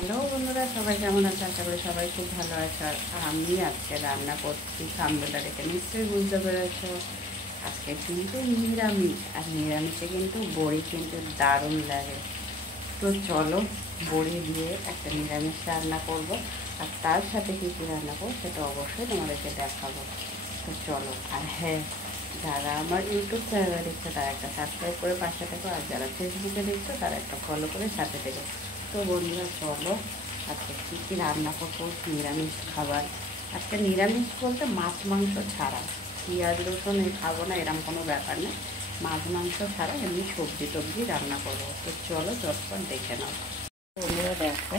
Hello বন্ধুরা, সবাই কেমন আছে? আশা করি সবাই খুব ভালো আছে। আর আমি আজকে রান্না করছি, থাম্বনেলটা দেখে নিশ্চয়ই বুঝতে পেরেছ। আজকে কিন্তু নিরামিষ, আর নিরামিষে কিন্তু বড়ি কিন্তু দারুণ লাগে। তো চলো, বড়ি দিয়ে একটা নিরামিষ রান্না করব, আর তার সাথে কী কী রান্না করবো সেটা অবশ্যই তোমাদেরকে দেখাবো। তো চলো। আর হ্যাঁ, যারা আমার ইউটিউব চ্যানেলে দেখছো তারা একটা সাবস্ক্রাইব করে পাশে থেকো, আর যারা ফেসবুকে দেখছো তারা একটা ফলো করে সাথে থেকো। তো বন্ধুরা চলো, আজকে কী কী রান্না করবো নিরামিষ খাবার। আজকে নিরামিষ বলতে মাছ মাংস ছাড়া, পেঁয়াজ রসুন খাবো না এরকম কোনো ব্যাপার নেই। মাছ মাংস ছাড়া এমনি সবজি টবজি রান্না করবো। তো চলো চটপট দেখে নাও। বন্ধুরা দেখো,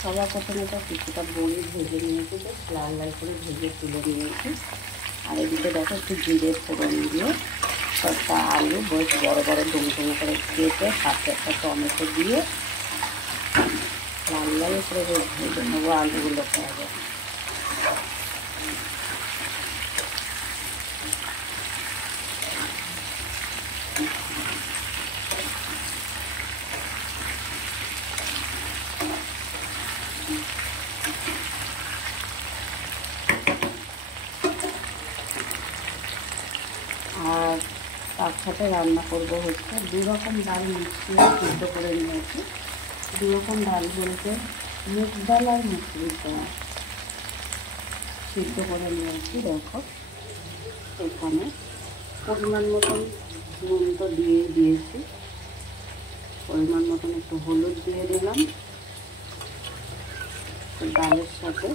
সবার প্রথমে তো কিছুটা বড়ি ভেজে নিয়েছি, বেশ লাল লাল করে ভেজে তুলে নিয়েছি। আর এদিকে দেখো একটু জিরে ফোড়ন দিয়ে একটা আলু বেশ বড় বড় ডুমডুম করে কেটে সাথে একটা টমেটো দিয়ে লাল লাল করে বেশ ভেজে নেবো আলুগুলোকে আগে। আর তার সাথে রান্না করব হচ্ছে দু রকম ডাল মিক্সিয়ে সিদ্ধ করে নিয়েছি। দু রকম ডাল বলতে মুগ ডাল আর মুসুরির ডাল সিদ্ধ করে নিয়েছি। দেখো এখানে পরিমাণ মতন নুন তো দিয়েছি, পরিমাণ মতন একটু হলুদ দিয়ে দিলাম। ডালের সাথে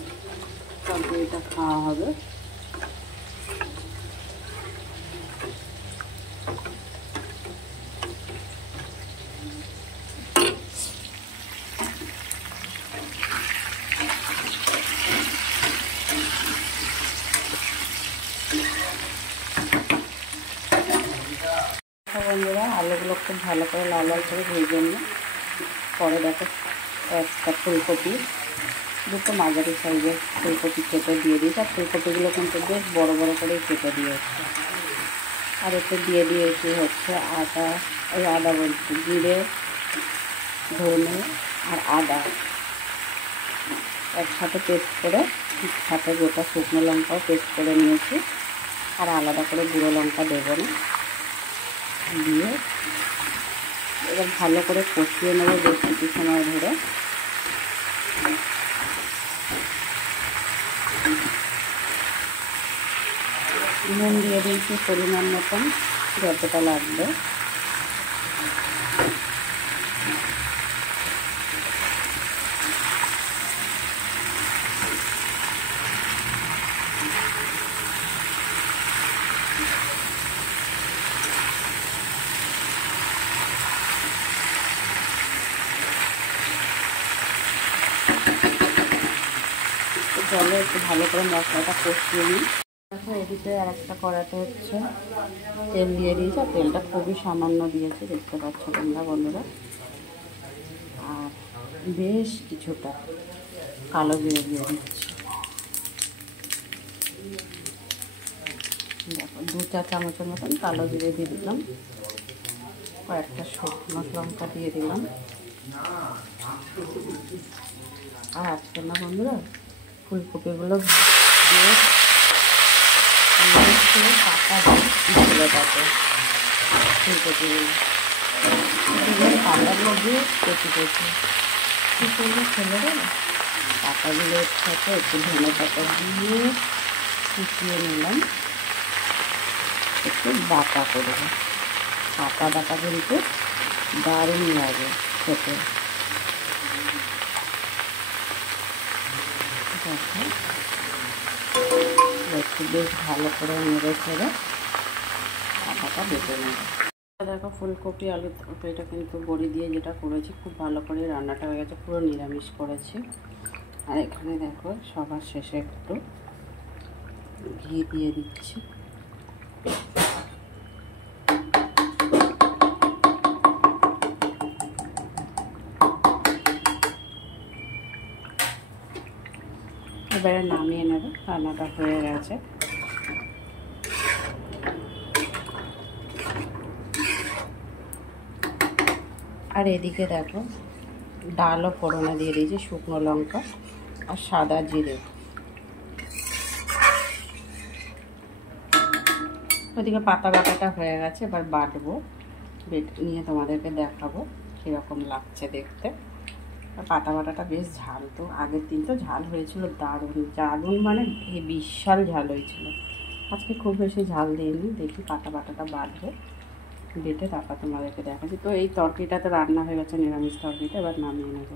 তরকারিটা খাওয়া হবে। বন্ধুরা আলুগুলো খুব ভালো করে লাল লাল করে ভেজে নিয়ে পরে দেখো একটা ফুলকপি, দুটো মাঝারি সাইজের ফুলকপি কেটে দিয়ে দিয়েছি। আর ফুলকপিগুলো কিন্তু বেশ বড় বড় করে কেটে দিয়েছি। আর এতে দিয়ে দিয়েছি হচ্ছে আদা বলছি জিরে, ধনে আর আদা একসাথে পেস্ট করে, সাথে গোটা শুকনো লঙ্কাও পেস্ট করে নিয়েছি। আর আলাদা করে গুঁড়ো লঙ্কা দেবো না। দিয়ে এবার ভালো করে কষিয়ে নেবো বেশ কিছু সময় ধরে। নুন দিয়ে দিয়েছি পরিমাণ মতন, যতটা লাগবে। জলে একটু ভালো করে মশলাটা কষিয়ে নিই। দেখো এদিকে আর একটা কড়াতে হচ্ছে তেল দিয়ে দিয়েছি, আর তেলটা খুবই সামান্য দিয়েছি, দেখতে পাচ্ছ তোমরা বন্ধুরা। আর বেশ কিছুটা কালো জিরে দিয়ে দিচ্ছি। দেখো 2-4 চামচের মতন কালো জিরে দিয়ে দিলাম। কয়েকটা শুকনো লঙ্কা দিয়ে দিলাম। আর আজকে না বন্ধুরা ফুলকপিগুলো দিয়ে পাতা দিয়ে থাকে ফুলকপিগুলো পাতাগুলো দিয়ে কচি কচি কী করলে ফেলে দেবে। পাতাগুলোর সাথে একটু ধনে পাতা দিয়ে কুচিয়ে নিলাম, একটু বাটা করবো। পাতা বাটা কিন্তু দারুণ লাগে খেতে। দেখো একটু বেশ ভালো করে নেড়ে ছেড়ে পাতাটা বেটে নেবে। দেখো ফুলকপি আলু তরকারিটা কিন্তু বড়ি দিয়ে যেটা করেছি খুব ভালো করে রান্নাটা হয়ে গেছে, পুরো নিরামিষ করেছি। আর এখানে দেখো সবার শেষে একটু ঘি দিয়ে দিচ্ছি। এবারে নামিয়ে নেবে, রান্নাটা হয়ে গেছে। আর এদিকে দেখো ডালও ফোড়নে দিয়ে দিয়েছি, শুকনো লঙ্কা আর সাদা জিরে। ওদিকে পাতা বাটাটা হয়ে গেছে, এবার বাটবো, বেটে নিয়ে তোমাদেরকে দেখাবো কীরকম লাগছে দেখতে। আর পাতা বাটাটা বেশ ঝাল, তো আগের দিন তো ঝাল হয়েছিল দারুণ, দারুণ মানে বিশাল ঝাল হয়েছিল। আজকে খুব বেশি ঝাল দিইনি। দেখি পাতা বাটাটা বাটবো, বেটে তারপর তোমাদেরকে দেখাচ্ছি। তো এই তরকারিটা তো রান্না হয়ে গেছে, নিরামিষ তরকারিটা, এবার নামিয়ে নেবো।